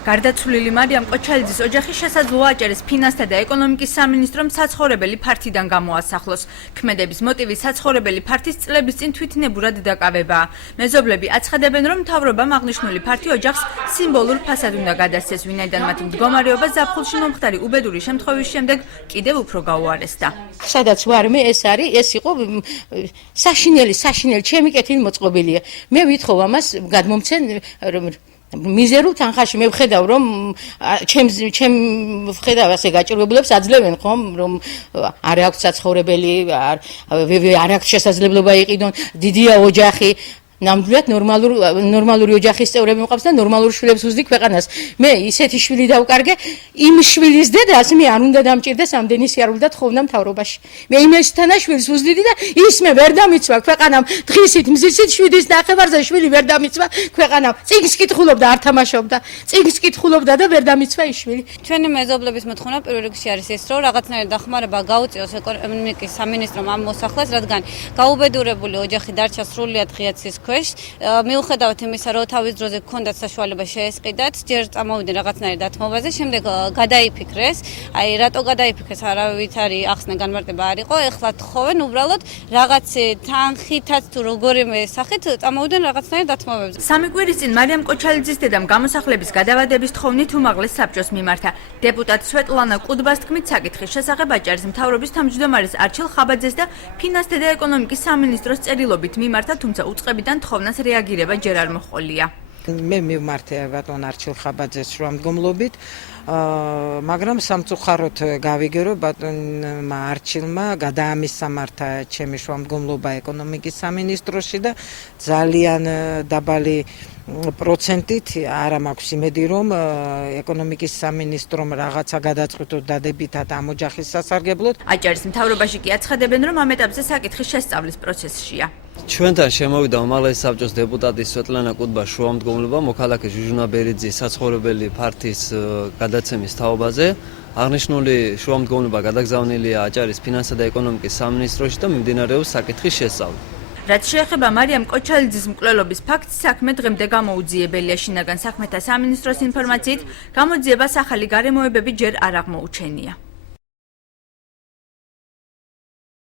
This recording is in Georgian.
გარდაცვლილი მარიამ ყოჩალიძის ოჯახი შესაძლოა აჭარის ფინანსთა და ეკონომიკის სამინისტრომ საცხოვრებელი ფართიდან გამოასახლოს. ქმედების მოტივი საცხოვრებელი ფართის წლების წინ თვითნებურად დაკავებაა. მეზობლები აცხადებენ, რომ მთავრობამ აღნიშნული ფართი ოჯახს სიმბოლურ ფასად უნდა გადასცეს, ვინაიდან მათი მდგომარეობა ზაფხულში მომხდარი უბედური შემთხვევის შემდეგ კიდევ უფრო გაუარესდა. სადაც ვარმე ეს არის, ეს იყო საშინელი, ჩემი კეთილი მოწყობილია. მე ვითხოვ ამას გადმომცენ მიზერულ თანხაში მე ვხედავ რომ ჩემ ვხედავ ასე გაჭირვებულებს აძლევენ ხომ რომ არ აქვს საცხოვრებელი არ აქვს შესაძლებლობა იყიდონ დიდია ოჯახი ნამდვილად ნორმალური ოჯახის წევრები მყავს და ნორმალურ შვილებს უზდი ქვეყანას. მე ისეთი შვილი დავკარგე, იმ შვილის დედას მე არ უნდა დამჭირდეს ამდენი სიარული და თხოვნა მთავრობაში. მე იმასთან შვილს უზდიდი და ის მე ვერ დამიცვა ქვეყანამ დღისით მზისით 7-ის ნახევარზე შვილი ვერ დამიცვა ქვეყანამ. წიგნს კითხულობდა, არ თამაშობდა. წიგნს კითხულობდა და ვერ დამიცვა ის შვილი. ჩვენი მეზობლების მოთხოვნა პირველ რიგში არის ეს, რომ რაღაცნაირი დახმარება გაუწიოს ეკონომიკის სამინისტრომ ამ მოსახლეს, რადგან გაუბედურებული ოჯახი დარჩა სრულიად ღია ცის მიუხედავად იმისა, რომ თავის დროზე გქონდათ საშუალება შეესყიდათ, ჯერ წამოვიდნენ რაღაცნაირ დათმობაზე, შემდეგ გადაიფიქრეს. აი, რატო გადაიფიქრეს, არავით არის ახსნა განმარტება არ იყო. ეხლა თხოვენ უბრალოდ რაღაც თანხითაც თუ როგორიმე სახით წამოვიდნენ რაღაცნაირ დათმობებზე. სამი კვირის წინ მარიამ ყოჩალიძის დედამ გამოსახლების გადავადების თხოვნით უმაღლეს საბჭოს მიმართა. დეპუტატ სვეტლანა კუდბას თქმით, საკითხის შესახებ აჭარის მთავრობის თავმჯდომარის არჩილ ხაბაძეს და ფინანსთა და ეკონომიკის სამინისტროს წერილობით მიმართა, თუმცა უწყებიდან თოვნას რეაგირება ჯერ არ მოჰყოლია. მე მივმართე ბატონ არჩილ ხაბაძეს შუამდგომლობით, მაგრამ სამწუხაროდ გავიგე, რომ ბატონმა არჩილმა გადაამისამართა ჩემი შუამდგომლობა ეკონომიკის სამინისტროში და ძალიან დაბალი პროცენტით არა მაქვს იმედი, რომ ეკონომიკის სამინისტრომ რაღაცა გადაწყვიტოს დადებითად ამ ოჯახის სასარგებლოდ. აჭარის მთავრობაში კი აცხადებენ, რომ ამ ეტაპზე საკითხი შესწავლის პროცესშია. ჩვენთან შემოვიდა უმაღლესი საბჭოს დეპუტატი სვეტლანა კუდბას შუამდგომლობა მოქალაქე ჟუჟუნა ბერიძის საცხოვრებელი ფართის გადაცემის თაობაზე. აღნიშნული შუამდგომლობა გადაგზავნილია აჭარის ფინანსთა და ეკონომიკის სამინისტროში და მიმდინარეობს საკითხის შესწავლა. რაც შეეხება მარიამ ყოჩალიძის მკვლელობის ფაქტს, საქმე დღემდე გამოუძიებელია. შინაგან საქმეთა სამინისტროს ინფორმაციით, გამოძიებას ახალი გარემოებები ჯერ არ აღმოუჩენია.